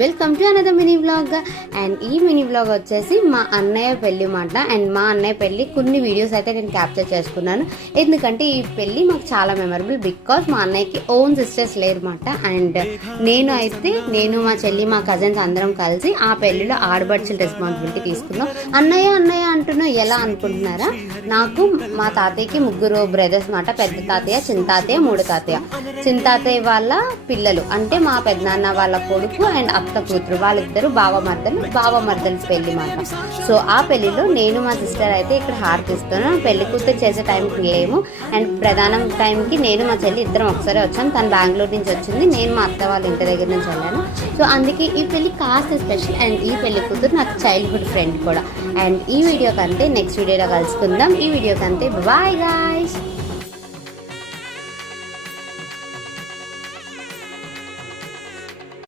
Welcome to another mini vlog. And ఈ mini vlog వచ్చేసి మా అన్నయ్య పెళ్లి మాట. అండ్ మా అన్నయ్య పెళ్లి కొన్ని వీడియోస్ అయితే నేను క్యాప్చర్ చేసుకున్నాను, ఎందుకంటే ఈ పెళ్లి మాకు చాలా మెమరబుల్. బికాస్ మా అన్నయ్యకి ఓన్ సిస్టర్స్ లేరు మాట. అండ్ నేను మా చెల్లి మా కజిన్స్ అందరం కలిసి ఆ పెళ్లిలో ఆడబడుచుల రెస్పాన్సిబిలిటీ తీసుకున్నాం. అన్నయ్య అన్నయ్య అంటున్నాం, ఎలా అనుకుంటున్నారా? నాకు మా తాతయ్యకి ముగ్గురు బ్రదర్స్ మాట. పెద్ద తాతయ్య, చిన్న తాతయ్య, మూడు తాతయ్య. చిన్న తాతయ్య వాళ్ళ పిల్లలు అంటే మా పెద్దనాన్న వాళ్ళ కొడుకు అండ్ అత్త కూతురు, వాళ్ళిద్దరు బావమర్దలు పెళ్లి మాట. సో ఆ పెళ్లిలో నేను మా సిస్టర్ అయితే ఇక్కడ హారతి ఇస్తున్నాను. పెళ్లి కూతురు చేసే టైంకి లేము. అండ్ ప్రధానం టైంకి నేను మా చెల్లి ఇద్దరం ఒకసారి వచ్చాను. తను బెంగళూరు నుంచి వచ్చింది, నేను మా అత్త వాళ్ళ ఇంటి దగ్గర నుంచి వెళ్ళాను. సో అందుకే ఈ పెళ్లి కాస్త స్పెషల్. అండ్ ఈ పెళ్లి కూతురు నాకు చైల్డ్హుడ్ ఫ్రెండ్ కూడా. అండ్ ఈ వీడియో కంటే నెక్స్ట్ వీడియోలో కలుసుకుందాం. ఈ వీడియో కంటే బాయ్ గాయ్స్.